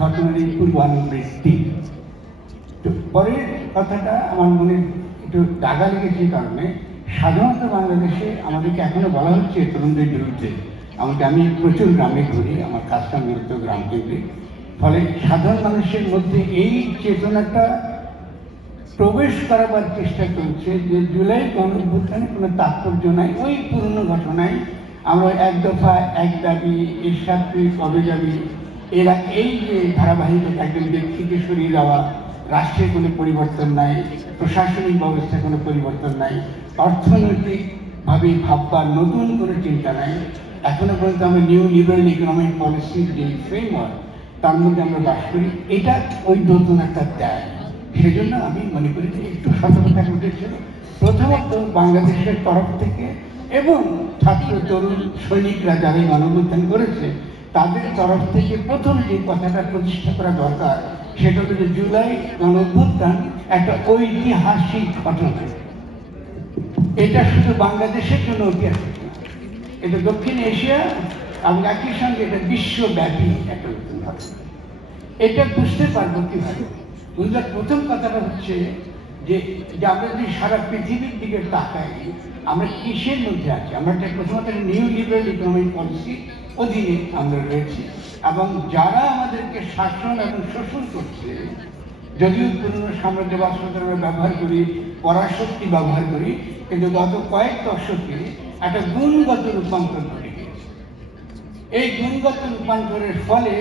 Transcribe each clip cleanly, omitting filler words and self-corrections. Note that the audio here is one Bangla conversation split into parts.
ঘটনারই পূর্বানুবৃত্তি। তো পরের কথাটা আমার মনে একটু দাগা লেগেছে কারণে সাধারণত বাংলাদেশে আমাদেরকে এখনো বলা হচ্ছে তরুণদের বিরুদ্ধে। আমি প্রচুর গ্রামে ঘুরি, আমার কাজটা মূলত গ্রাম কেন্দ্রিক, ফলে সাধারণ মানুষের মধ্যে এই চেতনাটা প্রবেশ করাবার চেষ্টা করছে যে জুলাই গণঅভ্যুত্থানে কোনো তাৎপর্য নাই, ওই পুরনো ঘটনায় আমরা এক দফা এক দাবি, এরশাদ তুই কবে যাবি, এরা এই যে ধারাবাহিক একজন ব্যক্তিকে সরিয়ে দেওয়া, রাষ্ট্রের কোনো পরিবর্তন নাই, প্রশাসনিক ব্যবস্থায় কোনো পরিবর্তন নাই, অর্থনৈতিকভাবে ভাববার নতুন কোনো চিন্তা নাই। এখনো পর্যন্ত আমরা নিউ লিবারেল ইকোনমিক পলিসির যে ফ্রেমওয়ার্ক তার মধ্যে আমরা বাস করি, এটা ওই নতুন একটা ত্যাগ। সেজন্য আমি মনে করি যে একটু সতর্ক থাকা উচিত ছিল প্রথমত বাংলাদেশের তরফ থেকে, এবং ছাত্র তরুণ সৈনিকরা যারা গণঅভ্যুত্থান করেছে তাদের তরফ থেকে প্রথম যে কথাটা প্রতিষ্ঠা করা দরকার সেটা হলো যে জুলাই গণঅভ্যুত্থান একটা ঐতিহাসিক ঘটনা। এটা শুধু বাংলাদেশের জন্য ঐতিহাসিক না, এটা দক্ষিণ এশিয়া এবং একই সঙ্গে এটা বিশ্বব্যাপী একটা নতুন ঘটনা। এটা বুঝতে পারবো কিভাবে? বুঝলাম প্রথম কথাটা হচ্ছে যে আমরা যদি সারা পৃথিবীর দিকে তাকাই আমরা কিসের মধ্যে আছি। আমরা প্রথমত নিউ লিবারেল ইকোনমিক পলিসি অধীনে আমরা রয়েছি, এবং যারা আমাদেরকে শাসন এবং শোষণ করছে, যদিও পুরনো সাম্রাজ্যবাদ আমরা ব্যবহার করি, পরাশক্তি ব্যবহার করি, কিন্তু গত কয়েক দশকে একটা গুণগত রূপান্তর ঘটে গিয়েছে। এই গুণগত রূপান্তরের ফলে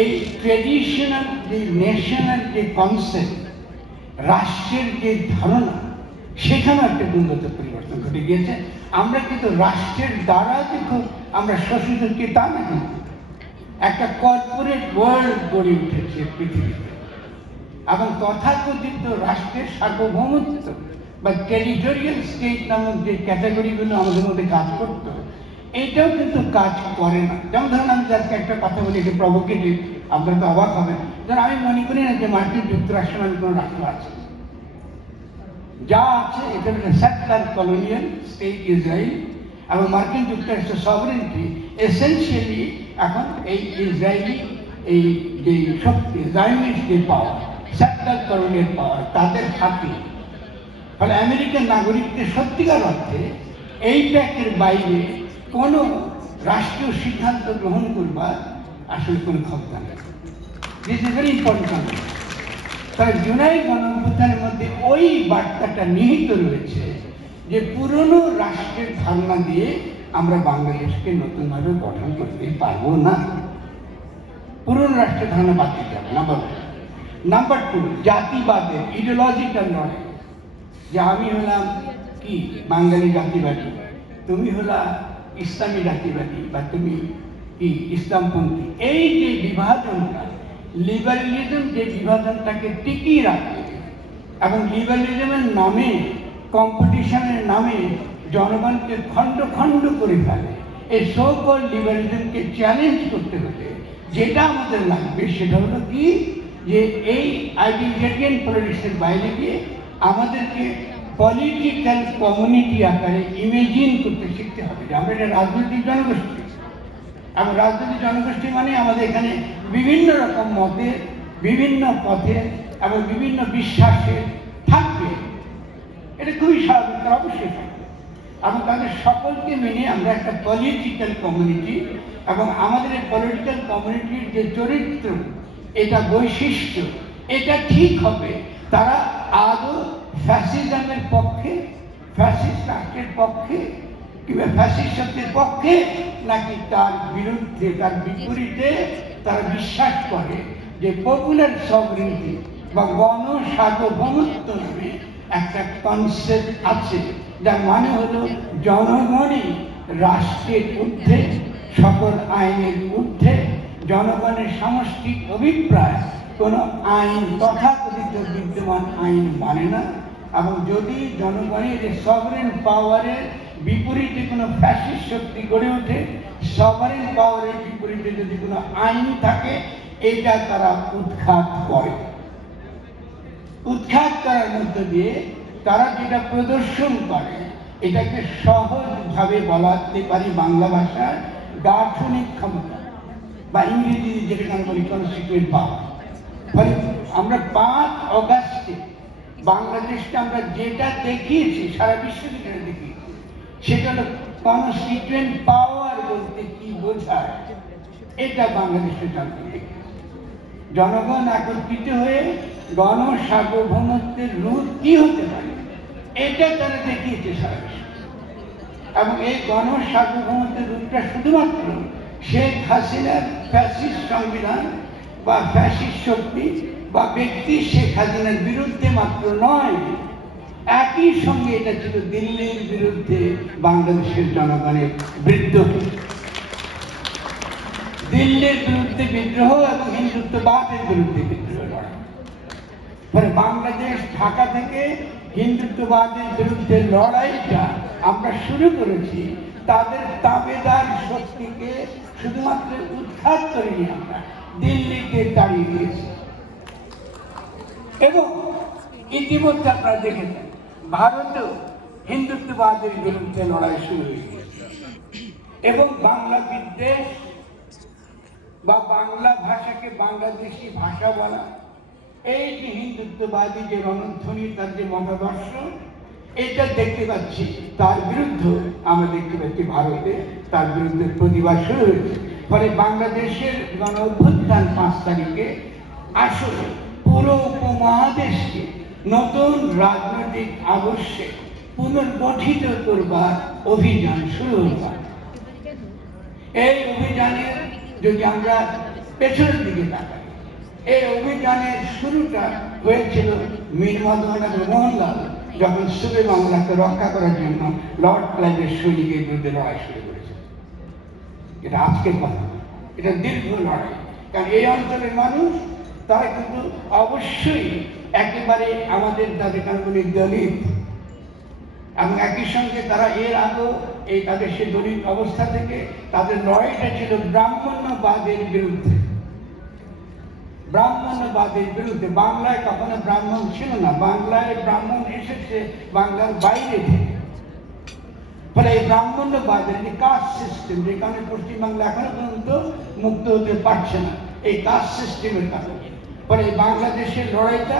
এই ট্রেডিশনাল যে ন্যাশনাল যে কনসেপ্ট, রাষ্ট্রের যে ধারণা, সেখানে একটা গুণগত পরিবর্তন ঘটে গিয়েছে। আমরা কিন্তু রাষ্ট্রের দ্বারা দেখুন আমরা শোষিত কি তা না, একটা কর্পোরেট ওয়ার্ল্ড গড়ে উঠেছে পৃথিবীতে, এবং তথাকথিত রাষ্ট্রের সার্বভৌমত্ব বা টেরিটোরিয়াল স্টেট নামক যে ক্যাটাগরিগুলো আমাদের মধ্যে কাজ করত, এইটাও কিন্তু কাজ করে না। যেমন ধরুন আমি আজকে একটা কথা বলি, এটা প্রভোকেটিভ, আপনারা তো অবাক হবেন। ধরুন আমি মনে করি না যে মার্কিন যুক্তরাষ্ট্র নামে কোনো রাষ্ট্র আছে, যা আছে এটা হচ্ছে সেকুলার কলোনিয়াল স্টেট ইসরায়েল, এবং মার্কিন যুক্তরাষ্ট্রের সভরেন্টি এসেনশিয়ালি এখন এই ইসরায়েলি এই যে শক্তি, জায়নিস্ট যে পাওয়ার, সেকুলার কলোনিয়াল পাওয়ার, তাদের হাতে। ফলে আমেরিকান নাগরিকদের সত্যিকার অর্থে এই প্যাকের বাইরে কোনো রাষ্ট্রীয় সিদ্ধান্ত গ্রহণ করবার আসলে কোনো ক্ষমতা নেই। This is very important. তাই জুলাই গণঅভ্যুত্থানের মধ্যে ওই বার্তাটা নিহিত রয়েছে যে পুরনো রাষ্ট্রের ধারণা দিয়ে আমরা বাংলাদেশকে নতুনভাবে গঠন করতে পারবো না। পুরনো রাষ্ট্রের ধারণা বাদ দিতে হবে, নাম্বার ওয়ান। নাম্বার টু, জাতিবাদের ইডিওলজিক্যাল লড়াই, যে আমি হলাম কি বাঙালি জাতিবাদী, তুমি হলা ইসলামী জাতিবাদী, বা তুমি কি ইসলামপন্থী। এই যে বিভাজনটা, লিবারেলিজম যে বিভাজনটাকে টিকিয়ে রাখে এবং লিবারেলিজমের নামে, কম্পিটিশনের নামে জনগণকে খণ্ড খণ্ড করে ফেলে, এই সো কল্ড লিবারেলিজমকে চ্যালেঞ্জ করতে হলে যেটা আমাদের লাগবে সেটা হলো কি, যে এই আইডিওলজিয়ান পলিটিক্সের বাইরে গিয়ে আমাদেরকে পলিটিক্যাল কমিউনিটি আকারে ইমেজিন করতে শিখতে হবে যে আমরা একটা রাজনৈতিক জনগোষ্ঠী, এবং রাজনৈতিক জনগোষ্ঠী মানে আমাদের এখানে বিভিন্ন রকম মতে, বিভিন্ন পথে এবং বিভিন্ন বিশ্বাসে থাকবে। এটা খুবই স্বাভাবিক, অবশ্যই থাকবে, এবং তাদের সকলকে মেনে আমরা একটা পলিটিক্যাল কমিউনিটি, এবং আমাদের এই পলিটিক্যাল কমিউনিটির যে চরিত্র, এটা বৈশিষ্ট্য, এটা ঠিক হবে তারা আদৌ ফ্যাসিজমের পক্ষে, ফ্যাসিস্ট রাষ্ট্রের পক্ষে কিংবা ফ্যাসিস্ট শক্তির পক্ষে, নাকি তার বিরুদ্ধে, তার বিপরীতে তারা বিশ্বাস করে যে পপুলার সভরেন্টি বা গণসার্বভৌমত্ব নামে একটা কনসেপ্ট আছে, যার মানে হলো জনগণই রাষ্ট্রের ঊর্ধ্বে, সকল আইনের ঊর্ধ্বে, জনগণের সামষ্টিক অভিপ্রায় কোনো আইন, তথাকথিত বিদ্যমান আইন মানে না। এবং যদি জনগণের সভারেন পাওয়ারের বিপরীতে কোনো ফ্যাসিস্ট শক্তি গড়ে ওঠে, সভারেন পাওয়ারের বিপরীতে যদি কোনো আইন থাকে, এটা তারা উৎখাত করে। উৎখাত করার মধ্য দিয়ে তারা যেটা প্রদর্শন করে, এটাকে সহজভাবে বলাতে পারি বাংলা ভাষার দার্শনিক ক্ষমতা। বা ইংরেজি যেটাকে আমরা বলি কনস্টিটিউয়েন্ট পাওয়ার। ফলে আমরা 5 অগাস্টে বাংলাদেশকে আমরা যেটা দেখিয়েছি, সারা বিশ্বকে যেটা দেখিয়েছি, সেটা হলো কনস্টিটিউয়েন্ট পাওয়ার বলতে কি বোঝায়, এটা বাংলাদেশের জনগণ জনগণ একত্রিত হয়ে গণসার্বভৌমত্বের রূপ কি হতে পারে এটা তারা দেখিয়েছে সারা বিশ্ব। এবং এই গণসার্বভৌমত্বের রূপটা শুধুমাত্র শেখ হাসিনার ফ্যাসিস্ট সংবিধান বা ফ্যাসিস্ট শক্তি বা ব্যক্তি শেখ হাসিনার বিরুদ্ধে মাত্র নয়, একই সঙ্গে এটা ছিল দিল্লির বিরুদ্ধে বাংলাদেশের জনগণের বিদ্রোহ, দিল্লির বিরুদ্ধে বিদ্রোহ এবং হিন্দুত্ববাদের বিরুদ্ধে বিদ্রোহ লড়াই। মানে বাংলাদেশ ঢাকা থেকে হিন্দুত্ববাদের বিরুদ্ধে লড়াইটা আমরা শুরু করেছি, তাদের তাবেদার শক্তিকে শুধুমাত্র উৎখাত করিনি, আমরা দিল্লিতে দাঁড়িয়ে দিয়েছি। এবং ইতিমধ্যে আপনারা দেখেছেন ভারতেও হিন্দুত্ববাদের বিরুদ্ধে লড়াই শুরু হয়ে গেছে এবং বাংলা বিদ্বেষ বা বাংলা ভাষাকে বাংলাদেশি ভাষা বলা, এই যে হিন্দুত্ববাদী যে রণধ্বনি, তার যে মতাদর্শ, এটা দেখতে পাচ্ছি তার বিরুদ্ধে আমরা দেখতে পাচ্ছি ভারতে তার বিরুদ্ধে প্রতিবাদ শুরু হয়েছে। ফলে বাংলাদেশের গণ অভ্যুত্থান 5 তারিখে আসলে পুরো উপমহাদেশকে নতুন রাজনৈতিক আদর্শে পুনর্গঠিত করবার অভিযান শুরু হল। এই অভিযানের যদি আমরা পেছনের দিকে তাকাই, এই অভিযানের শুরুটা হয়েছিল মীর মোহনলাল যখন সুবে বাংলাকে রক্ষা করার জন্য লর্ড ক্লাইভের সৈনিকের বিরুদ্ধে লড়াই শুরু করেছে। এটা আজকের কথা, এটা দীর্ঘ লড়াই। কারণ এই অঞ্চলের মানুষ তারা কিন্তু অবশ্যই একেবারে আমাদের দাবিকানগুলি দলিত, এবং একই সঙ্গে তারা এর আগেও এই তাদের সে দলিত অবস্থা থেকে তাদের লড়াইটা ছিল ব্রাহ্মণ্যবাদের বিরুদ্ধে। ব্রাহ্মণ্যবাদের বিরুদ্ধে বাংলায় কখনো ব্রাহ্মণ ছিল না, বাংলায় ব্রাহ্মণ এসেছে বাংলার বাইরে থেকে। ফলে এই ব্রাহ্মণ্যবাদের যে কাস্ট সিস্টেম, যে কারণে পশ্চিমবাংলা এখনো পর্যন্ত মুক্ত হতে পারছে না, এই কাস্ট সিস্টেমের কারণে। ফলে বাংলাদেশের লড়াইটা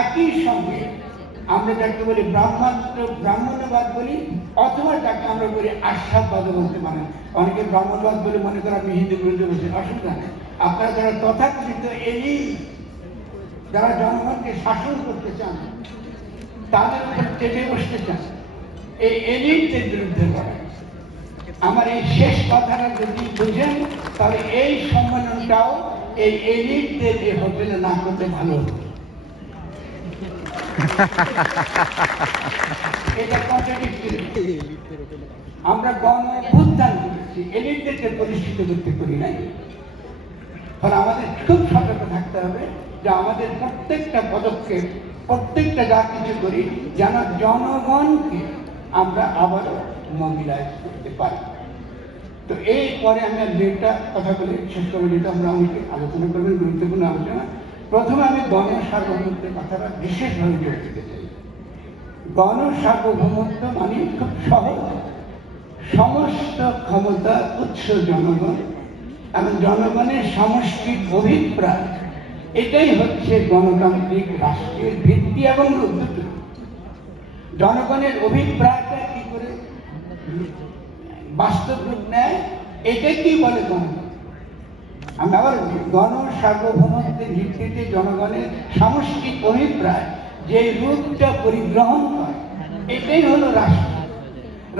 একই সঙ্গে আমরা যাকে বলি ব্রাহ্মণ্যবাদ বলি, অথবা যাকে আমরা বলি আস্বাদবাদও বলতে পারেন। অনেকে ব্রাহ্মণবাদ বলে মনে করে আপনি হিন্দু বিরুদ্ধে বলছেন, অসুবিধা নেই। আপনারা যারা তথাকথিত এলিট, যারা জনগণকে শাসন করতে চান, তাদের উপর চেপে বসতে চান, এই এলিটদের বিরুদ্ধে লড়াই। আমার এই শেষ কথাটা যদি বুঝেন, তাহলে এই সম্মেলনটাও এই এলিটদের এই হোটেলে না করতে ভালো হতো। এটা আমরা গণ অভ্যুত্থান করেছি, এলিটদেরকে প্রতিষ্ঠিত করতে করি নাই। ফলে আমাদের খুব সতর্ক থাকতে হবে যে আমাদের প্রত্যেকটা পদক্ষেপ, প্রত্যেকটা যা কিছু করি, যেন জনগণকে আমরা আবারও মোবিলাইজ করতে পারি। তো এই পরে আমি আর দুইটা কথা বলে শেষ করবো, যেটা আমরা অনেকে আলোচনা করবেন, গুরুত্বপূর্ণ আলোচনা। প্রথমে আমি গণসার্বভৌমত্বের কথাটা বিশেষভাবে জোর দিতে চাই। গণসার্বভৌমত্ব মানে খুব সহজ, সমস্ত ক্ষমতার উৎস জনগণ এবং জনগণের সামষ্টিক অভিপ্রায়, এটাই হচ্ছে গণতান্ত্রিক রাষ্ট্রের ভিত্তি এবং রূপ। জনগণের অভিপ্রায়টা কি করে বাস্তব রূপ নেয়, এটা কি বলে গণতন্ত্র। আমি আবার গণসার্বভৌমত্বের ভিত্তিতে জনগণের সামষ্টিক অভিপ্রায় যে রূপটা পরিগ্রহণ করে, এটাই হলো রাষ্ট্র।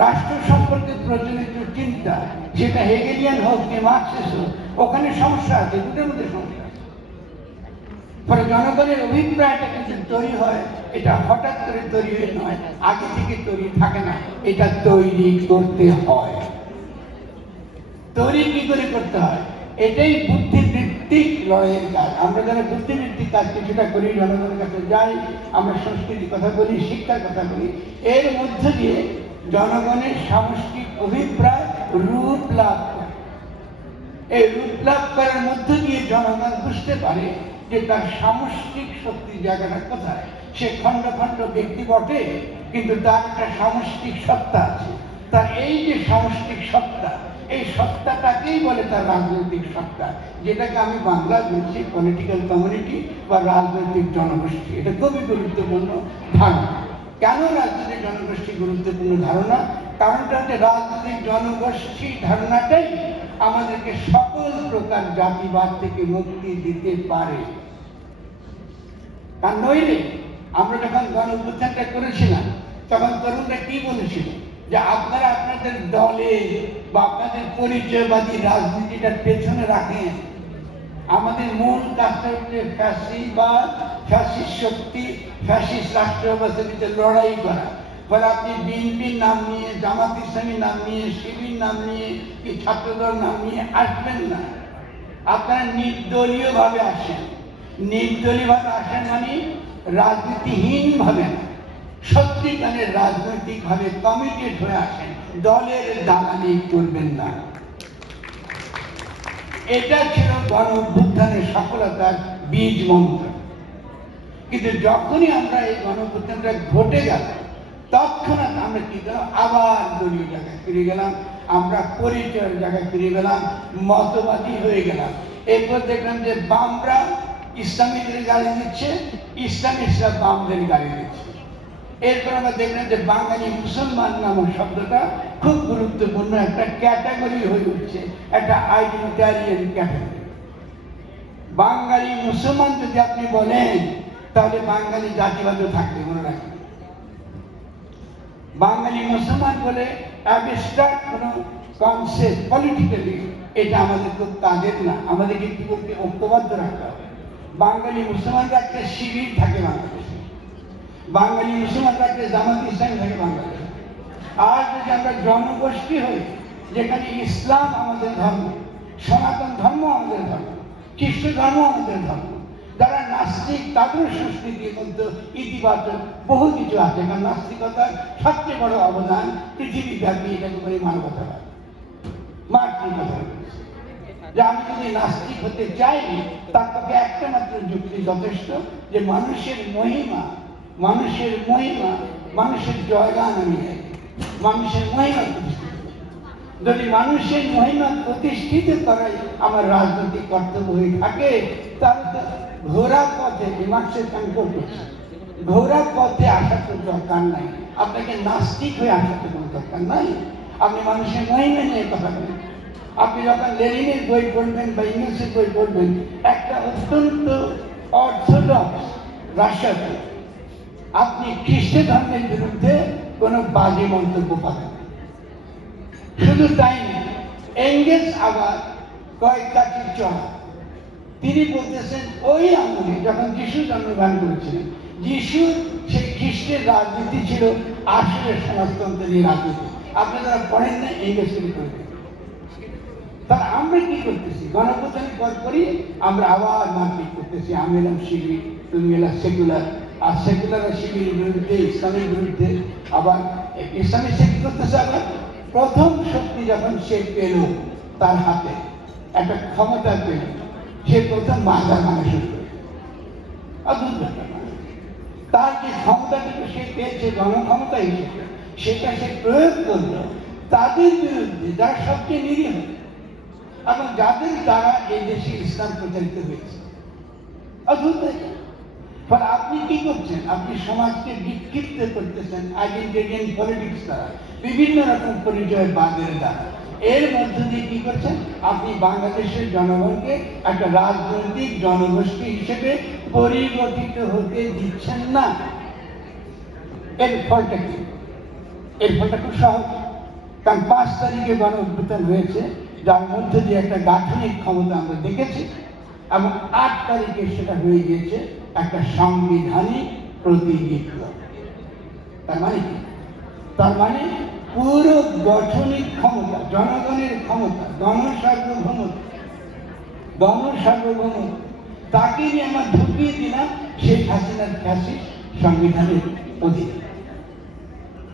রাষ্ট্র সম্পর্কে প্রচলিত চিন্তা, সেটা হেগেলিয়ান হোক কি মার্কসিস্ট হোক, ওখানে সমস্যা আছে, দুটোর মধ্যে সমস্যা আছে। ফলে জনগণের অভিপ্রায়টা কিন্তু তৈরি হয়, এটা হঠাৎ করে তৈরি হয়ে নয়, আগে থেকে তৈরি থাকে না, এটা তৈরি করতে হয়। তৈরি কি করে করতে হয়, এটাই বুদ্ধিবৃত্তিক লড়াইয়ের কাজ। আমরা যারা বুদ্ধিবৃত্তিক কাজ কিছুটা করি, জনগণের কাছে যাই, আমরা সংস্কৃতির কথা বলি, শিক্ষার কথা বলি, এর মধ্য দিয়ে জনগণের সামষ্টিক অভিপ্রায় রূপ লাভ করে। এই রূপ লাভ করার মধ্য দিয়ে জনগণ বুঝতে পারে যে তার সামষ্টিক শক্তির জায়গাটা কোথায়। সে খণ্ড খণ্ড ব্যক্তি বটে, কিন্তু তার একটা সামষ্টিক সত্তা আছে। তার এই যে সামষ্টিক সত্তা, এই সত্তাটাকেই বলে তার রাজনৈতিক সত্তা, যেটাকে আমি বাংলা বলছি পলিটিক্যাল কমিউনিটি বা রাজনৈতিক জনগোষ্ঠী। এটা খুবই গুরুত্বপূর্ণ ধারণা। কেন রাজনৈতিক জনগোষ্ঠী গুরুত্বপূর্ণ ধারণা? কারণটা হচ্ছে রাজনৈতিক জনগোষ্ঠী ধারণাটাই আমাদেরকে সকল প্রকার জাতিবাদ থেকে মুক্তি দিতে পারে। কারণ নইলে আমরা যখন গণ অভ্যুত্থানটা করেছিলাম তখন তরুণরা কি বলেছিল, যে আপনারা আপনাদের দলে বা আপনাদের পরিচয়বাদী রাজনীতিটার পেছনে রাখেন, আমাদের মূল কাজটা হচ্ছে ফ্যাসিবাদ, ফ্যাসিস্ট শক্তি, ফ্যাসিস্ট রাষ্ট্র ব্যবস্থার বিরুদ্ধে লড়াই করা। ফলে আপনি বিএনপির নাম নিয়ে, জামাত ইসলামীর নাম নিয়ে, শিবির নাম নিয়ে, কি ছাত্রদল নাম নিয়ে আসবেন না। আপনারা নির্দলীয় ভাবে আসেন। নির্দলীয় ভাবে আসেন মানে রাজনীতিহীন ভাবে না, সত্যিকারের রাজনৈতিক ভাবে কমিটেড হয়ে আসেন, দলের দালালি করবেন না। এটা ছিল গণ অভ্যুত্থানের সফলতার বীজ মন্ত্র। কিন্তু যখনই আমরা এই গণ অভ্যুত্থানটা ঘটে গেল, তৎক্ষণাৎ আমরা কি করলাম, আবার দলীয় জায়গায় ফিরে গেলাম, আমরা পরিচয়ের জায়গায় ফিরে গেলাম, মতবাদী হয়ে গেলাম। এরপর দেখলাম যে বামরা ইসলামীদের গালি দিচ্ছে, ইসলামিস্টরা বামদের গালি দিচ্ছে। এরপর আমরা দেখলাম যে বাঙালি মুসলমান নামক শব্দটা খুব গুরুত্বপূর্ণ একটা ক্যাটাগরি হয়ে উঠছে, একটা আইডেন্টিটারিয়ান ক্যাটাগরি। বাঙালি মুসলমান যদি আপনি বলেন তাহলে বাঙালি জাতিবাদও থাকবে, মনে রাখবেন। বাঙালি মুসলমান বলে অ্যাবস্ট্রাক্ট কোন কনসেপ্ট পলিটিক্যালি এটা আমাদের খুব কাজের না, আমাদেরকে কি করতে ঐক্যবদ্ধ রাখতে হবে। বাঙালি মুসলমানরা একটা শিবির থাকে বাংলাদেশে, বাঙালি মুসলমানরা একটা জামাত ইসলামী থাকে বাংলাদেশে। আর যদি আমরা জনগোষ্ঠী হই যেখানে ইসলাম আমাদের ধর্ম, সনাতন ধর্ম আমাদের ধর্ম, খ্রিস্ট ধর্ম আমাদের ধর্ম, যারা নাস্তিক তাদের সংস্কৃতির মধ্যে ইতিবাচক বহু কিছু আছে। কারণ নাস্তিকতার সবচেয়ে বড় অবদান পৃথিবীব্যাপী এটাকে বলে মানবতাবাদ, মাতৃকতা। যে আমি যদি নাস্তিক হতে চাই তার পক্ষে একটা মাত্র যুক্তি যথেষ্ট, যে মানুষের মহিমা, মানুষের মহিমা, মানুষের জয়গান আমি গাই, মানুষের মহিমা প্রতিষ্ঠিত। যদি মানুষের মহিমা প্রতিষ্ঠিত করাই আমার রাজনৈতিক কর্তব্য হয়ে থাকে, তাহলে তো ঘোড়া পথে মার্ক্সের কন্ট্রোল করছে, ঘোড়া পথে আসার তো দরকার নাই। আপনাকে নাস্তিক হয়ে আসার তো কোনো দরকার নাই। আপনি মানুষের মহিমা নিয়ে কথা বলেন। আপনি যখন লেনিনের বই পড়বেন বা ইংলিশের বই পড়বেন, একটা অত্যন্ত অর্থোডক্স রাশিয়াতে আপনি খ্রিস্ট ধর্মের বিরুদ্ধে কোনো বাজে মন্তব্য পাবেন। শুধু তাই না, এঙ্গেলস আবার কয়েকটি চড়া, তিনি বলতেছেন ওই আমলে যখন যিশু জন্মগ্রহণ করেছিলেন, যিশুর সেই খ্রিস্টের রাজনীতি ছিল আসলে সমাজতন্ত্র নিয়ে রাজনীতি। আপনি যারা পড়েন না এঙ্গেলস থেকে করবেন। তাহলে আমরা কি করতেছি, গণঅভ্যুত্থানের পর করি আমরা আবার মারপিট করতেছি। আমি এলাম শিবির, তুমি এলাম সেকুলার, আর সেকুলার শিবিরের বিরুদ্ধে, ইসলামের বিরুদ্ধে। আবার ইসলামী সে কি করতেছে, আবার প্রথম শক্তি যখন সে পেল তার হাতে একটা ক্ষমতা পেল, সে প্রথম বাংলার মানুষের অদ্ভুত ব্যাপার। তার যে ক্ষমতাটুকু সে পেয়েছে গণক্ষমতা হিসেবে, সেটা সে প্রয়োগ করল তাদের বিরুদ্ধে যারা সবচেয়ে নিরীহ এবং যাদের দ্বারা এই দেশে ইসলাম প্রচারিত হয়েছে। অদ্ভুত। ফলে আপনি কি করছেন, আপনি সমাজকে বিক্ষিপ্ত করতেছেন আইডেন্টিটিয়ান পলিটিক্স দ্বারা, বিভিন্ন রকম পরিচয়ের বাদের দ্বারা। এর মধ্য দিয়ে কি করছেন, আপনি বাংলাদেশের জনগণকে একটা রাজনৈতিক জনগোষ্ঠী হিসেবে পরিগঠিত হতে দিচ্ছেন না। এর ফলটা কি? এর ফলটা খুব সহজ। কারণ 5 তারিখে গণঅভ্যুত্থান হয়েছে, যার মধ্যে দিয়ে একটা গাঠনিক ক্ষমতা আমরা দেখেছি, এবং 8 তারিখে সেটা হয়ে গিয়েছে একটা সাংবিধানিক প্রতিনিধিত্ব। তার মানে কি? তার মানে পুরো গঠনিক ক্ষমতা, জনগণের ক্ষমতা, গণসার্বভৌমত্ব তাকে নিয়ে আমরা ঢুকিয়ে দিলাম শেখ হাসিনার ফ্যাসিস্ট সংবিধানের অধীনে।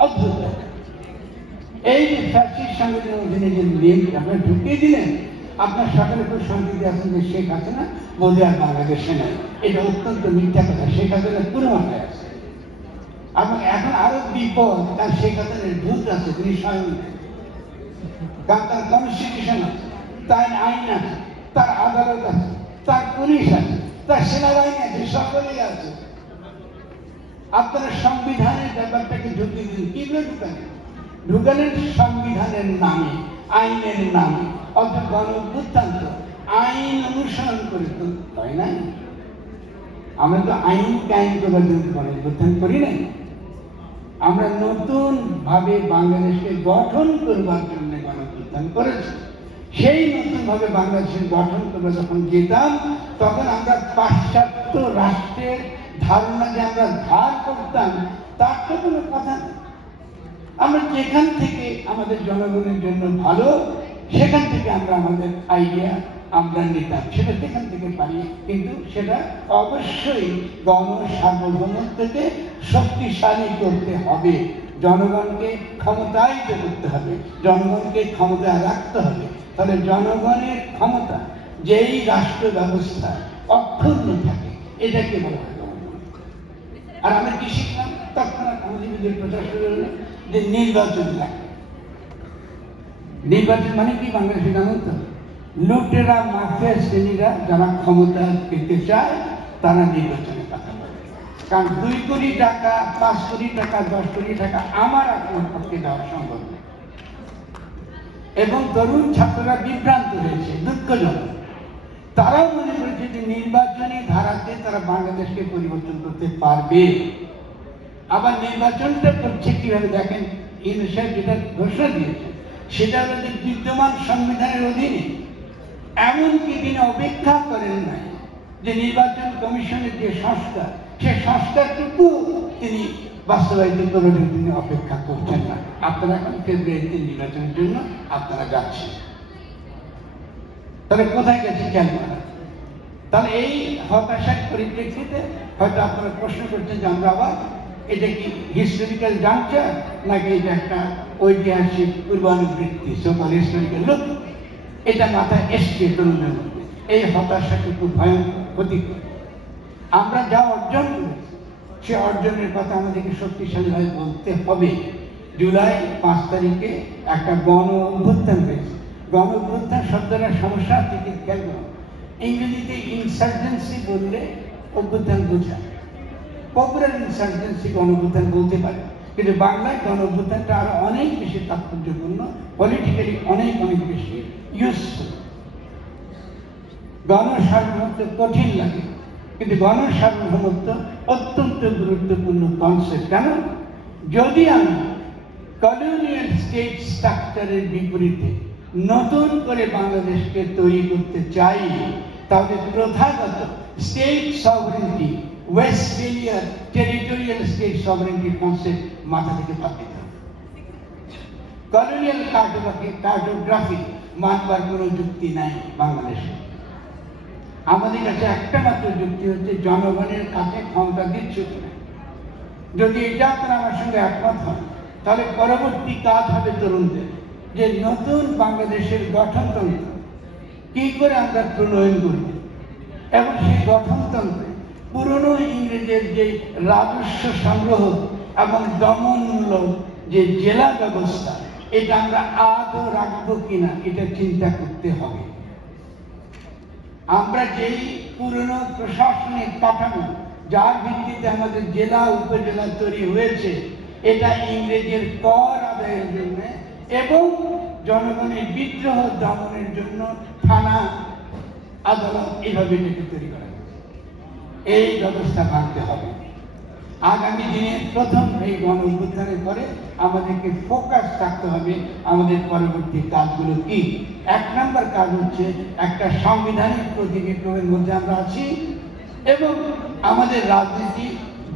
অদ্ভুত। এই যে ফ্যাসিস্ট সংবিধানের অধীনে যে লিঙ্ক আপনারা ঢুকিয়ে দিলেন, আপনার সকালে খুব শান্তিতে আছেন যে শেখ হাসিনা বোধ আর বাংলাদেশে নেই। এটা অত্যন্ত মিথ্যা কথা। শেখ হাসিনা পুরো মাথায় আছে। এবং এখন আরো বিপদ, তার শেখ হাসিনার ভূত আছে, তিনি স্বয়ং কারণ তার কনস্টিটিউশন আছে, তার আইন আছে, তার আদালত আছে, তার পুলিশ আছে, তার সেনাবাহিনী আছে, সকলেই আছে। আপনারা সংবিধানের ব্যাপারটাকে ঢুকিয়ে দিন, কিভাবে ঢুকালেন সংবিধানের নামে, আইনের নামে। অত গণ অভ্যুত্থান তো আইন অনুসরণ করে তো হয় না। আমরা তো আইনকে আইন করার জন্য গণ অভ্যুত্থান করি নাই। আমরা নতুন ভাবে বাংলাদেশকে গঠন করবার জন্য গণ অভ্যুত্থান করেছি। সেই নতুন ভাবে বাংলাদেশের গঠন করবে যখন যেতাম, তখন আমরা পাশ্চাত্য রাষ্ট্রের ধারণা যে আমরা ধার করতাম, তার তো কোনো কথা নেই। আমরা যেখান থেকে আমাদের জনগণের জন্য ভালো, সেখান থেকে আমরা আমাদের আইডিয়া আমরা নিতাম, সেটা সেখান থেকে পারি। কিন্তু সেটা অবশ্যই গণ সার্বভৌমত্বকে শক্তিশালী করতে হবে, জনগণকে ক্ষমতায়িত করতে হবে, জনগণকে ক্ষমতায় রাখতে হবে। তাহলে জনগণের ক্ষমতা যেই রাষ্ট্র ব্যবস্থা অক্ষুণ্ণ থাকে, এটাকে বলা হয় জনগণ। আর আমরা কি শিখলাম? তৎক্ষণাৎ আমাদের বিরুদ্ধে প্রচার শুরু হলো যে নির্বাচন লাগবে। নির্বাচন মানে কি বাংলাদেশে জানেন তো? লুটেরা মাফিয়া শ্রেণীরা যারা ক্ষমতা পেতে চায়, তারা নির্বাচনে কথা বলে। কারণ 2 কোটি টাকা, 5 কোটি টাকা, 10 কোটি টাকা আমার আপনার পক্ষে দেওয়া সম্ভব নয়। এবং তরুণ ছাত্ররা বিভ্রান্ত হয়েছে, দুঃখজনক। তারাও মনে করেছে যে নির্বাচনী ধারাতে তারা বাংলাদেশকে পরিবর্তন করতে পারবে। আবার নির্বাচনটা করছে কিভাবে দেখেন, ইউনিসেফ যেটা ঘোষণা দিয়েছে সেটা হলো যে বিদ্যমান সংবিধানের অধীনে। এমনকি তিনি অপেক্ষা করেন নাই যে নির্বাচন কমিশনের যে সংস্কার, সে সংস্কারটুকু তিনি বাস্তবায়িত করার তিনি অপেক্ষা করছেন না। আপনারা এখন ফেব্রুয়ারিতে নির্বাচনের জন্য আপনারা যাচ্ছেন, তাহলে কোথায় গেছে খেয়াল করা? তাহলে এই হতাশার পরিপ্রেক্ষিতে হয়তো আপনারা প্রশ্ন করছেন যে আমরা আবার এটা কি হিস্টোরিক্যাল জাংচার, নাকি এটা একটা ঐতিহাসিক পূর্বানুবৃত্তি, সকল হিস্টোরিক্যাল লুক, এটা মাথায় এসছে তরুণদের মধ্যে। এই হতাশাকে খুব ভয়ঙ্কর, ক্ষতিকর। আমরা যা অর্জন করেছি, সে অর্জনের কথা আমাদেরকে শক্তিশালীভাবে বলতে হবে। জুলাই 5 তারিখে একটা গণ অভ্যুত্থান হয়েছে। গণ অভ্যুত্থান শব্দটার সমস্যা থেকে খেয়াল করুন। ইংরেজিতে ইনসার্জেন্সি বললে অভ্যুত্থান বোঝায়, পপুলার ইনসার্জেন্সি গণ অভ্যুত্থান বলতে পারে, কিন্তু বাংলায় গণ অভ্যুত্থানটা আরো অনেক বেশি তাৎপর্যপূর্ণ, পলিটিক্যালি অনেক অনেক বেশি ইউজফুল। গণ সার্বভৌমত্ব কঠিন লাগে, কিন্তু গণ সার্বভৌমত্ব অত্যন্ত গুরুত্বপূর্ণ কনসেপ্ট। কেন? যদি আমি কলোনিয়াল স্টেট স্ট্রাকচারের বিপরীতে নতুন করে বাংলাদেশকে তৈরি করতে চাই, তাহলে প্রথাগত স্টেট সভরেন্টি, ওয়েস্টফেলিয়ার টেরিটোরিয়াল স্টেট সভরেন্টি কনসেপ্ট মাথা থেকে বাদ দিতে হবে। কলোনিয়াল কার্টোগ্রাফি মানবার কোনো যুক্তি নাই বাংলাদেশে। আমাদের কাছে একটা মাত্র যুক্তি হচ্ছে জনগণের কাছে ক্ষমতা দিচ্ছে কিনা। যদি এটা আপনারা আমার সঙ্গে একমত হন, তাহলে পরবর্তী কাজ হবে তরুণদের, যে নতুন বাংলাদেশের গঠনতন্ত্র কি করে আমরা প্রণয়ন করব, এবং সেই গঠনতন্ত্রে পুরনো ইংরেজের যে রাজস্ব সংগ্রহ এবং দমনমূলক যে জেলা ব্যবস্থা, এটা আমরা আদৌ রাখবো কিনা, এটা চিন্তা করতে হবে। আমরা যেই পুরনো প্রশাসনিক কাঠামো, যার ভিত্তিতে আমাদের জেলা উপজেলা তৈরি হয়েছে, এটা ইংরেজের কর আদায়ের জন্য এবং জনগণের বিদ্রোহ দমনের জন্য থানা, আদালত, এইভাবে এটাকে তৈরি করা হয়েছে। এই ব্যবস্থা ভাঙতে হবে। আগামী দিনে প্রথম এই গণ অভ্যুত্থানের পরে আমাদেরকে ফোকাস থাকতে হবে আমাদের পরবর্তী কাজগুলো কি। 1 নম্বর কাজ হচ্ছে একটা সাংবিধানিক প্রতিবিপ্লবের মধ্যে আমরা আছি, এবং আমাদের রাজনীতি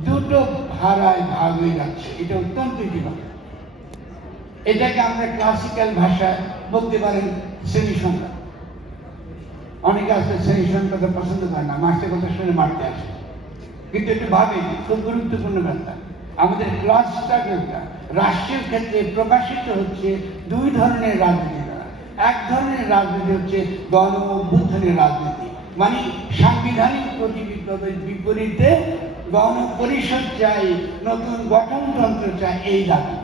দুটো ধারায় ভাগ হয়ে যাচ্ছে। এটা অত্যন্ত জীবন। এটাকে আমরা ক্লাসিক্যাল ভাষায় বলতে পারেন শ্রেণী সংখ্যা। অনেকে আসলে শ্রেণী সংখ্যাটা পছন্দ করে না, মাস্টার কথা শুনে মারতে আসে, কিন্তু একটু ভাবে খুব গুরুত্বপূর্ণ ব্যাপার। আমাদের ক্লাস স্ট্রাগলটা রাষ্ট্রীয় ক্ষেত্রে প্রকাশিত হচ্ছে 2 ধরনের রাজনীতি দ্বারা। এক ধরনের রাজনীতি হচ্ছে গণ অভ্যুত্থানের রাজনীতি, মানে সাংবিধানিক প্রতিবিপ্লবের বিপরীতে গণপরিষদ চাই, নতুন গঠনতন্ত্র চাই, এই দাবি।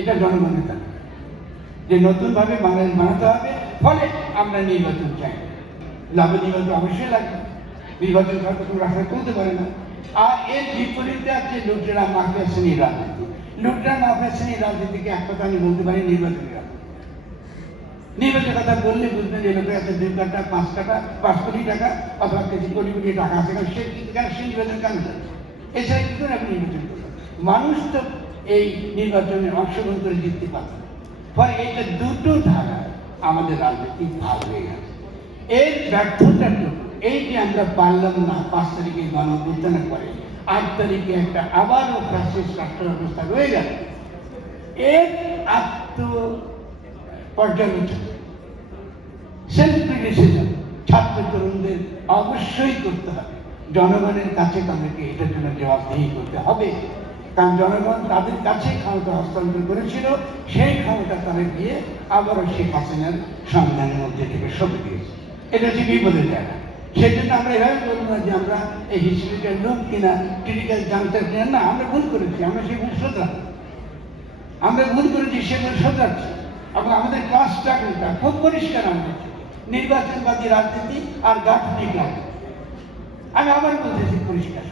এটা জনগণের দাবি। যে নতুনভাবে বাংলাদেশ বানাতে হবে, ফলে আমরা নির্বাচন চাই। নির্বাচন অবশ্যই লাগবে, নির্বাচন ছাড়া তো কোনো রাস্তায় চলতে পারে না। আর এর বিপরীতে আছে লুটেরা মাফিয়া শ্রেণীর রাজনীতি। লুটেরা মাফিয়া শ্রেণীর রাজনীতিকে এক কথা আমি বলতে পারি নির্বাচনের রাজনীতি। নির্বাচনের কথা বললে বুঝবেন যে লোকের আছে 2 কাটা 5 কাটা 5 কোটি টাকা অথবা কোটি কোটি টাকা আছে, কারণ সে নির্বাচন কেন যাচ্ছে? এছাড়া কি করে আপনি নির্বাচন করবেন? মানুষ তো এই নির্বাচনে অংশগ্রহণ করে জিততে পারবে না। ফলে এটা দুটো ধারা আমাদের রাজনীতি ভাগ হয়ে গেছে। এর ব্যর্থতাটুকু এই যে আমরা পারলাম না 5 তারিখে গণঅভ্যুত্থানের পরে 8 তারিখে একটা আবারও ফ্যাসিস্ট রাষ্ট্র ব্যবস্থা রয়ে গেল, এর পর্যালোচনা সেলফ ক্রিটিসিজম ছাত্র তরুণদের অবশ্যই করতে হবে। জনগণের কাছে তাদেরকে এটার জন্য জবাবদিহি করতে হবে, কারণ জনগণ তাদের কাছে ক্ষমতা হস্তান্তর করেছিল, সেই ক্ষমতা তারা গিয়ে আবারও শেখ হাসিনার সংবিধানের মধ্যে থেকে সরে দিয়েছে। এটা হচ্ছে বিপদের জায়গা। সেই জন্য আমরা এভাবে বলবো না যে আমরা এই হিস্ট্রিক্যাল লোক কিনা ক্রিটিক্যাল জানতার কিনা, না, আমরা ভুল করেছি, আমরা সেই ভুল শোধরাবো। আমরা ভুল করেছি, সেগুলো শোধরাচ্ছি। এবং আমাদের ক্লাস স্ট্রাগলটা খুব পরিষ্কার, আমাদের নির্বাচনবাদী রাজনীতি আর গাঠনিক রাজনীতি। আমি আবার বলতেছি পরিষ্কার,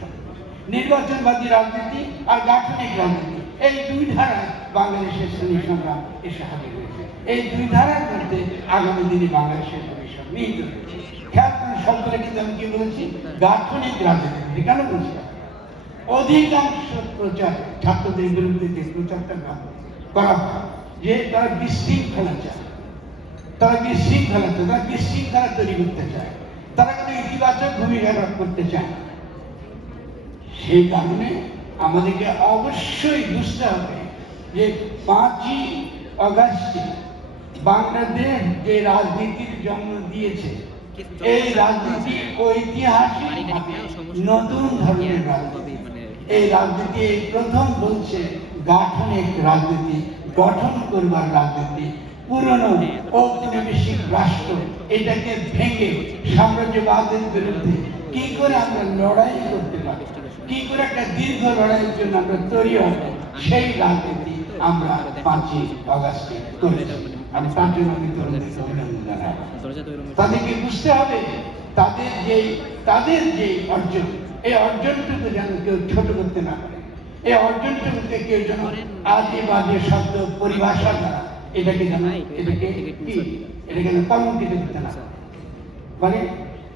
নির্বাচনবাদী রাজনীতি আর গাঠনিক রাজনীতি, এই দুই ধারায় বাংলাদেশের শ্রেণী সংগ্রাম এসে হাজির হয়েছে। এই দুই ধারার মধ্যে আগামী দিনে বাংলাদেশের ভবিষ্যৎ নিহিত রয়েছে। খেয়াল করেন, শব্দটা কিন্তু আমি কি বলেছি? গাঠনিক রাজনীতি। কেন বলছি? অধিকাংশ প্রচার ছাত্রদের বিরুদ্ধে যে প্রচারটা করা হয় যে তারা বিশৃঙ্খলা চায়, তারা বিশৃঙ্খলা তৈরি করতে চায়, তারা কোনো ইতিবাচক ভূমিকা করতে চায় না। সেই কারণে আমাদেরকে অবশ্যই বুঝতে হবে যে 5ই আগস্টে বাংলাদেশ যে রাজনীতির জন্ম দিয়েছে, এই রাজনীতি ঐতিহাসিক নতুন ধরনের রাজনীতি। এই রাজনীতি প্রথম বলছে গাঠনিক রাজনীতি, গঠন করবার রাজনীতি। পুরনো ঔপনিবেশিক রাষ্ট্র এটাকে ভেঙে সাম্রাজ্যবাদের বিরুদ্ধে কি করে আমরা লড়াই করতে পারি, কি করে একটা দীর্ঘ লড়াইয়ের জন্য আমরা তৈরি হব, সেই রাজনীতি আমরা 5ই আগস্টে করেছি। আমি তার জন্য অভিনন্দন জানাই। তাদেরকে বুঝতে হবে তাদের যে অর্জন, এই অর্জনটুকু যেন কেউ ছোট করতে না পারে। এই অর্জনটুকুকে কেউ যেন আজে বাজে শব্দ পরিভাষা দ্বারা এটাকে কলঙ্কিত করতে না পারে। মানে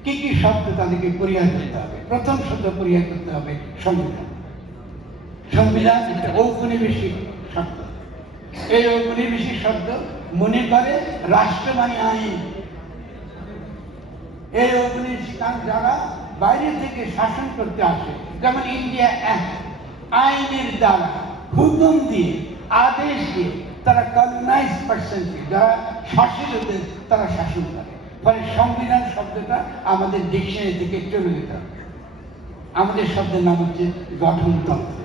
কি কি শব্দ তাদেরকে পরিহার করতে হবে? প্রথম শব্দ পরিহার করতে হবে সংবিধান। সংবিধান একটা ঔপনিবেশিক শব্দ। এই ঔপনিবেশিক শব্দ মনে করে রাষ্ট্র মানে আইন। এই ঔপনিবেশিক যারা বাইরে থেকে শাসন করতে আসে, যেমন ইন্ডিয়া অ্যাক্ট, আইনের দ্বারা হুকুম দিয়ে আদেশ দিয়ে তারা কলোনাইজ পার্সনকে, যারা শাসিতদের তারা শাসন করে। ফলে সংবিধান শব্দটা আমাদের ডিকশনারি থেকে চলে যেতে হবে। আমাদের শব্দের নাম হচ্ছে গঠনতন্ত্র।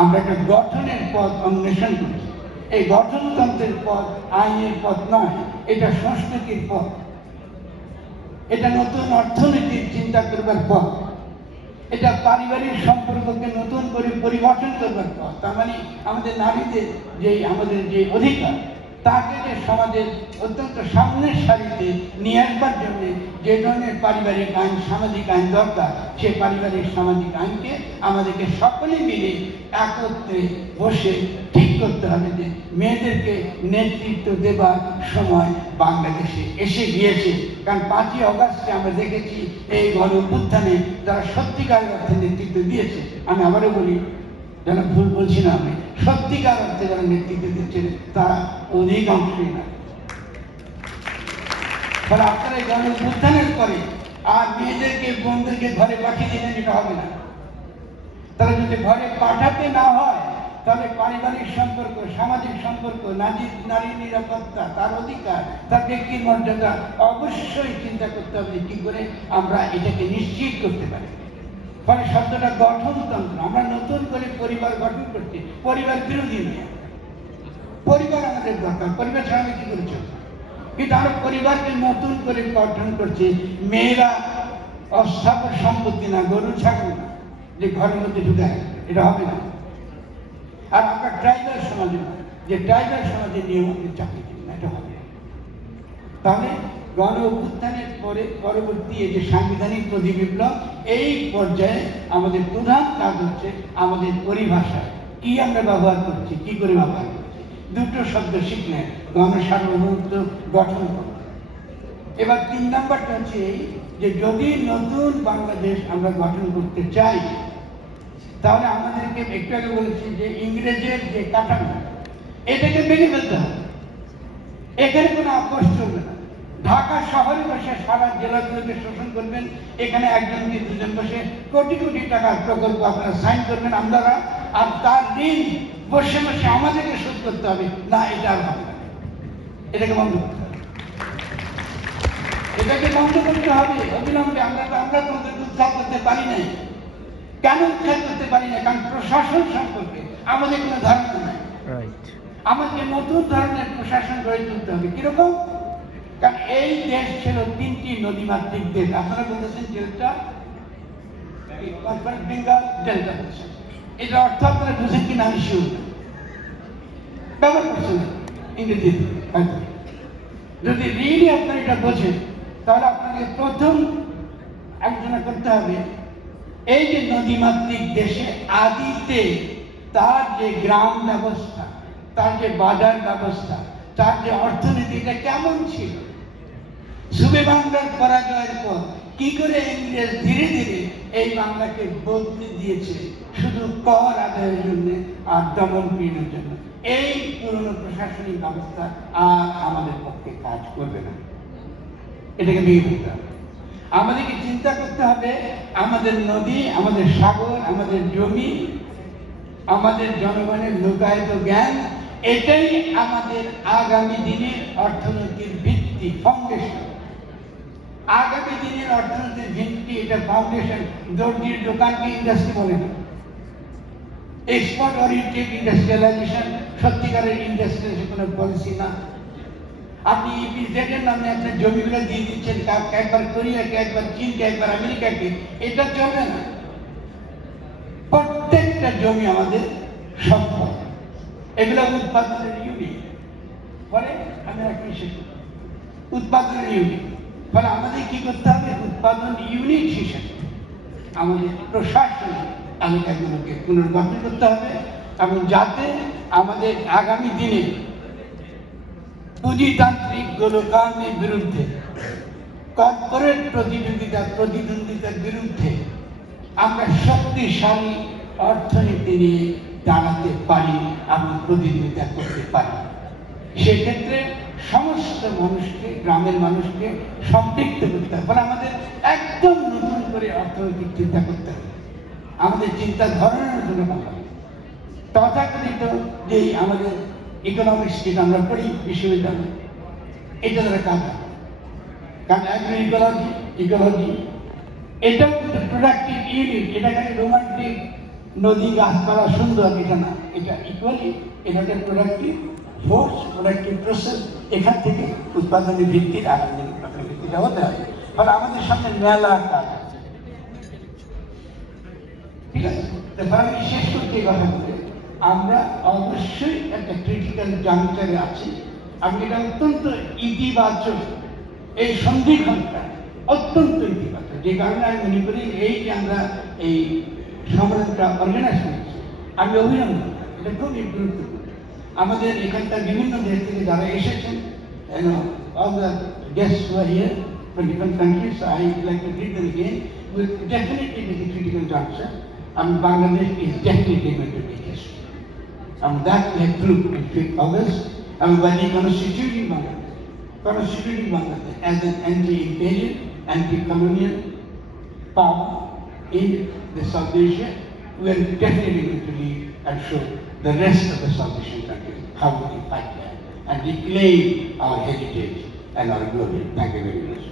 আমরা একটা গঠনের পথ অন্বেষণ করছি। এই গঠনতন্ত্রের পথ আইনের পথ নয়, এটা সংস্কৃতির পথ, এটা নতুন অর্থনীতির চিন্তা করবার পথ, এটা পারিবারিক সম্পর্ককে নতুন করে পরিবর্তন করবার পথ। তার মানে আমাদের নারীদের আমাদের যে অধিকার, তাকে যে সমাজের অত্যন্ত সামনের সারিতে নিয়ে আসবার জন্য যে ধরনের পারিবারিক আইন, সামাজিক আইন দরকার, সেই পারিবারিক সামাজিক আইনকে আমাদেরকে সকলে মিলে একত্রে বসে ঠিক করতে হবে যে মেয়েদেরকে নেতৃত্ব দেবার সময় বাংলাদেশে এসে গিয়েছে। কারণ 5ই আগস্টে আমরা দেখেছি এই গণঅভ্যুত্থানে যারা সত্যিকার অর্থে নেতৃত্ব দিয়েছে, আমি আবারও বলি, যেন ভুল বলছি না, আমি সত্যিকার অর্থে যারা নেতৃত্ব দিচ্ছেন তারা অধিকাংশই না। ফলে আপনারা এই গণঅভ্যুত্থানের পরে আর মেয়েদেরকে বোনদেরকে ঘরে পাঠিয়ে দিলেন, এটা হবে না। তারা যদি ঘরে পাঠাতে না হয়, তাহলে পারিবারিক সম্পর্ক, সামাজিক সম্পর্ক, নারীর নিরাপত্তা, তার অধিকার, তার ব্যক্তির মর্যাদা অবশ্যই চিন্তা করতে হবে কি করে আমরা এটাকে নিশ্চিত করতে পারি। ফলে শব্দটা গঠনতন্ত্র, আমরা নতুন করে পরিবার গঠন করছি, পরিবার বিরোধী নিয়ে। পরিবার আমাদের দরকার, পরিবার ছাড়া আমি কি করেছি? কিন্তু আমরা পরিবারকে নতুন করে গঠন করছি। মেয়েরা অস্থাবর সম্পত্তি না, গরু ছাগল না যে ঘরের মধ্যে ঢুকে, এটা হবে না। আর আমরা ট্রাইবাল সমাজে, যে ট্রাইবাল সমাজের নিয়ম চাকরি করি না, যথেষ্ট হবে। তাহলে গণ অভ্যুত্থানের পরবর্তী এই যে সাংবিধানিক প্রতিবিপ্লব, এই পর্যায়ে আমাদের প্রধান কাজ হচ্ছে আমাদের পরিভাষা কি আমরা ব্যবহার করছি, কি করে ব্যবহার করছি। দুটো শব্দ শিখলেন, গণ সার্বভৌমত্ব গঠন করা। এবার 3 নাম্বারটা হচ্ছে এই যে যদি নতুন বাংলাদেশ আমরা গঠন করতে চাই, তাহলে আমাদেরকে একটু আগে বলেছি যে ইংরেজের যে কাঠামো, এটাকে ভেঙে ফেলতে হবে। এখানে কোনো আপোষ চলবে না। ঢাকা শহরে বসে সারা জেলাগুলোকে শোষণ করবেন, এখানে একজন কি দুজন বসে কোটি কোটি টাকার প্রকল্প আপনারা সাইন করবেন আপনারা, আর তার ঋণ বসে বসে আমাদেরকে শোধ করতে হবে না। এটা আর হবে না, এটাকে বন্ধ করতে হবে। এটাকে বন্ধ করতে হবে অবিলম্বে। আমরা তোমাদের উদ্ধার করতে পারি নাই। কেন উদ্ধার করতে পারি না? কারণ প্রশাসন সম্পর্কে আমাদের কোনো ধারণা নাই। আমাদের নতুন ধরনের প্রশাসন গড়ে তুলতে হবে। কিরকম? কারণ এই দেশ ছিল 3টি নদীমাতৃক দেশ। আপনারা বলতেছেন ডেল্টা, বেঙ্গল ডেল্টা বলছেন। এটা অর্থ আপনারা বুঝেন কিনা আমি শিওর ব্যবহার করছেন ইংরেজিতে। যদি রিয়েলি আপনারা এটা বোঝেন, তাহলে আপনাকে প্রথম আলোচনা করতে হবে এই যে নদীমাতৃক দেশে আদিতে তার যে গ্রাম ব্যবস্থা, তার যে বাজার ব্যবস্থা, তার যে অর্থনীতি, এটা কেমন ছিল। সুবে বাংলার পরাজয়ের পর কি করে ইংরেজ ধীরে ধীরে এই বাংলাকে বদলে দিয়েছে শুধু কর আদায়ের জন্য আর দমন পীড়নের জন্য। এই পুরনো প্রশাসনিক ব্যবস্থা আর আমাদের পক্ষে কাজ করবে না। এটাকে ভেঙে ফেলতে হবে। আমাদেরকে চিন্তা করতে হবে আমাদের নদী, আমাদের সাগর, আমাদের জমি, আমাদের জনগণের লোকায়ত জ্ঞান, এটাই আমাদের আগামী দিনের অর্থনীতির ভিত্তি, ফাউন্ডেশন। আগামী দিনের অর্থনীতির ভিত্তি, এটা ফাউন্ডেশন। দর্জির দোকানকে ইন্ডাস্ট্রি বলে না। এক্সপোর্ট ওরিয়েন্টেড ইন্ডাস্ট্রিয়ালাইজেশন সত্যিকারের ইন্ডাস্ট্রিয়াল কোনো পলিসি না। আপনি ইপিজেড এর নামে আপনার জমিগুলো দিয়ে দিচ্ছেন একবার কোরিয়াকে, একবার চীনকে, একবার আমেরিকাকে। এটা চলবে না। প্রত্যেকটা জমি আমাদের সম্পদ, এগুলো উৎপাদনের ইউনিট। ফলে আমি একটা শেষ করব, উৎপাদনের ইউনিট। ফলে আমাদের কি করতে হবে? উৎপাদন ইউনিট হিসেবে আমাদের প্রশাসন এলাকাগুলোকে পুনর্গঠন করতে হবে, এবং যাতে আমাদের আগামী দিনে পুঁজিতান্ত্রিক গোলকামের বিরুদ্ধে, কর্পোরেট প্রতিদ্বন্দ্বিতার বিরুদ্ধে আমরা শক্তিশালী অর্থনীতি নিয়ে দাঁড়াতে পারি এবং প্রতিদ্বন্দ্বিতা করতে পারি। সেক্ষেত্রে সমস্ত মানুষকে, গ্রামের মানুষকে সম্পৃক্ত করতে হবে। ফলে আমাদের একদম নতুন করে অর্থনৈতিক চিন্তা করতে হবে। আমাদের চিন্তা ধরনের জন্য পাঠাবে। তথাকথিত যে আমাদের ইকোনমিক্স যেটা আমরা পড়ি বিশ্ববিদ্যালয়ে, এটা দ্বারা কাজ হবে। কারণ অ্যাগ্রো ইকোলজি এটাও কিন্তু প্রোডাক্টিভ ইউনিট। এটা খালি রোমান্টিক নদী গাছপালা সুন্দর, এটা না। এটা ইকুয়ালি এটা একটা প্রোডাক্টিভ ফোর্স, প্রোডাক্টিভ প্রসেস। এখান থেকে উৎপাদনের ভিত্তির আগামী উৎপাদনের ভিত্তিটা হতে হবে। ফলে আমাদের সামনে মেলা কাজ আছে। ঠিক আছে, তারপর আমি শেষ করতে কথা বলে, আমরা অবশ্যই একটা ক্রিটিক্যাল জাংচারে আছি। আমি এটা অত্যন্ত ইতিবাচক, এই সন্ধিক্ষণটা অত্যন্ত ইতিবাচক। যে কারণে আমি মনে করি এই যে আমরা এই সম্মেলনটা অর্গানাইজ করেছি, আমি অভিনন্দন। এটা খুবই গুরুত্বপূর্ণ। আমাদের এখানকার বিভিন্ন দেশ থেকে যারা এসেছেন, all the guests who are here from different countries, so I would like to greet them again. Will definitely be the critical juncture, and Bangladesh is definitely going to be history. And that we have proved in 5th August, and by the constituting Bangladesh as an anti-imperial, anti-colonial power in the South Asia, we are definitely going to lead and show the rest of the South Asian countries how we can fight that and reclaim our heritage and our glory. Thank you very much.